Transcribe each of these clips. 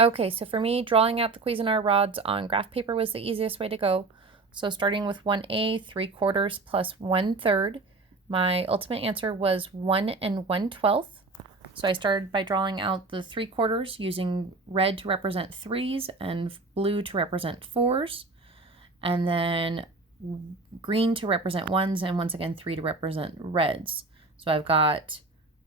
Okay, so for me, drawing out the Cuisinart rods on graph paper was the easiest way to go. So starting with 1A, 3/4 plus 1/3, my ultimate answer was 1 and 1/12. So I started by drawing out the 3/4 using red to represent threes and blue to represent fours, and then green to represent ones, and once again 3 to represent reds. So I've got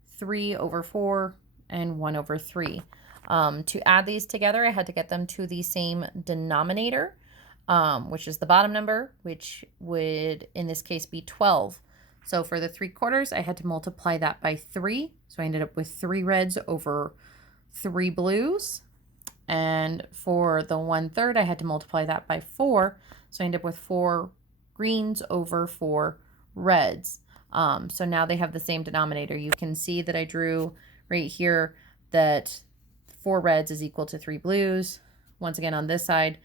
3 over 4 and 1 over 3. To add these together, I had to get them to the same denominator, which is the bottom number, which would in this case be 12. So for the 3/4, I had to multiply that by 3. So I ended up with 3 reds over 3 blues. And for the 1/3, I had to multiply that by 4. So I ended up with 4 greens over 4 reds. So now they have the same denominator. You can see that I drew right here that 4 reds is equal to 3 blues. Once again, on this side,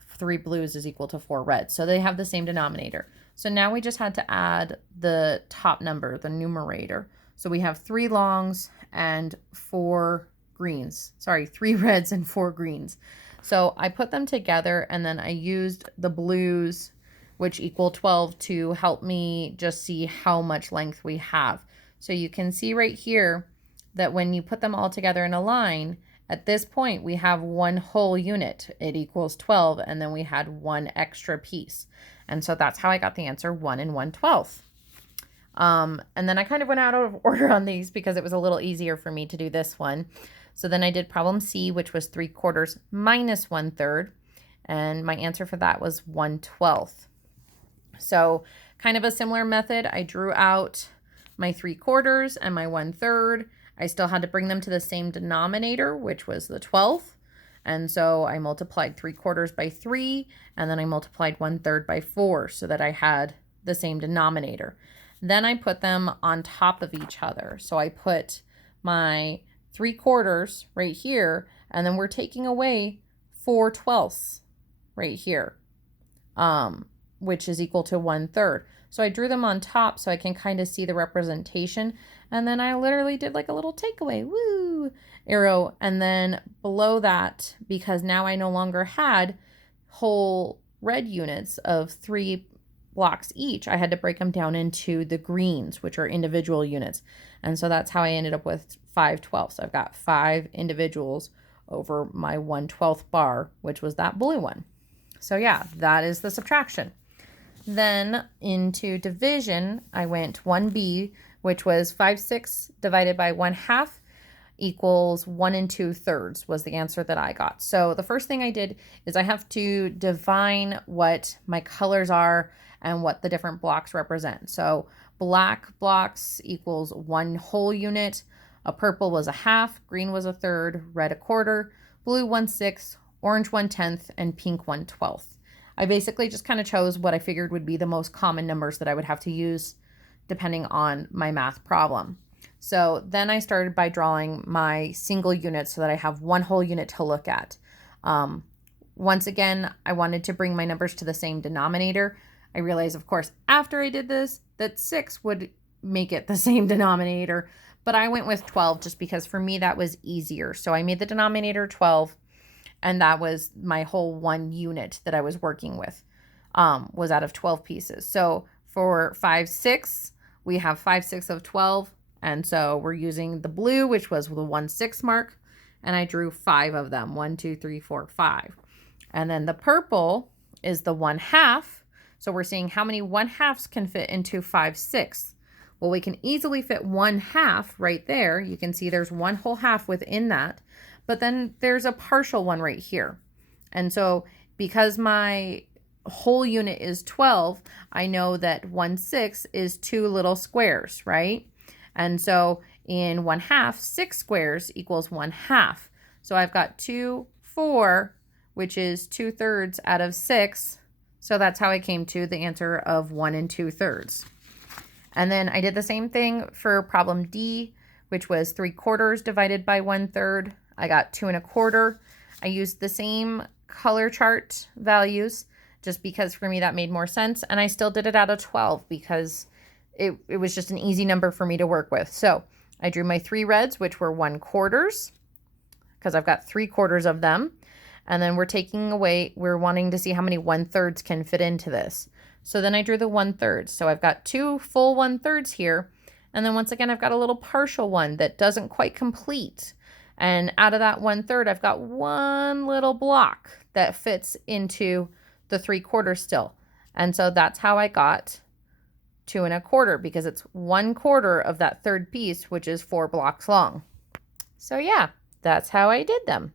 3 blues is equal to 4 reds. So they have the same denominator. So now we just had to add the top number, the numerator. So we have 3 longs and 4 greens. Sorry, 3 reds and 4 greens. So I put them together, and then I used the blues, which equal 12, to help me just see how much length we have. So you can see right here that when you put them all together in a line, at this point, we have 1 whole unit. It equals 12, and then we had 1 extra piece. And so that's how I got the answer 1 and 1/12. And then I kind of went out of order on these because it was a little easier for me to do this one. So then I did problem C, which was 3/4 minus 1/3. And my answer for that was 1/12. So kind of a similar method. I drew out my 3/4 and my 1/3. I still had to bring them to the same denominator, which was the 12th. And so I multiplied 3/4 by 3, and then I multiplied 1/3 by 4 so that I had the same denominator. Then I put them on top of each other. So I put my 3/4 right here, and then we're taking away 4/12 right here, which is equal to 1/3. So I drew them on top so I can kind of see the representation. And then I literally did like a little takeaway, woo, arrow. And then below that, because now I no longer had whole red units of 3 blocks each, I had to break them down into the greens, which are individual units. And so that's how I ended up with 5/12. So I've got 5 individuals over my 1/12 bar, which was that blue one. So yeah, that is the subtraction. Then into division, I went 1B, which was 5/6 divided by 1/2 equals 1 and 2/3 was the answer that I got. So the first thing I did is I have to define what my colors are and what the different blocks represent. So black blocks equals 1 whole unit, a purple was a half, green was a third, red a quarter, blue 1/6, orange 1/10, and pink 1/12. I basically just kind of chose what I figured would be the most common numbers that I would have to use depending on my math problem. So then I started by drawing my single unit so that I have 1 whole unit to look at. Once again, I wanted to bring my numbers to the same denominator. I realized, of course, after I did this, that 6 would make it the same denominator, but I went with 12 just because for me that was easier. So I made the denominator 12. And that was my whole 1 unit that I was working with, was out of 12 pieces. So for 5/6, we have 5/6 of 12. And so we're using the blue, which was the 1/6 mark. And I drew 5 of them, 1, 2, 3, 4, 5. And then the purple is the 1/2. So we're seeing how many 1/2s can fit into 5/6. Well, we can easily fit 1/2 right there. You can see there's 1 whole half within that. But then there's a partial one right here. And so because my whole unit is 12, I know that 1/6 is 2 little squares, right? And so in 1/2, 6 squares equals 1/2. So I've got 2, 4, which is 2/3 out of 6. So that's how I came to the answer of 1 and 2/3. And then I did the same thing for problem D, which was 3/4 divided by 1/3. I got 2 1/4. I used the same color chart values just because for me that made more sense. And I still did it out of 12 because it was just an easy number for me to work with. So I drew my 3 reds, which were 1/4. because I've got 3/4 of them. And then we're wanting to see how many 1/3 can fit into this. So then I drew the 1/3. So I've got 2 full 1/3 here. And then once again, I've got a little partial one that doesn't quite complete. And out of that 1/3, I've got one little block that fits into the 3/4 still. And so that's how I got 2 1/4, because it's 1/4 of that third piece, which is 4 blocks long. So yeah, that's how I did them.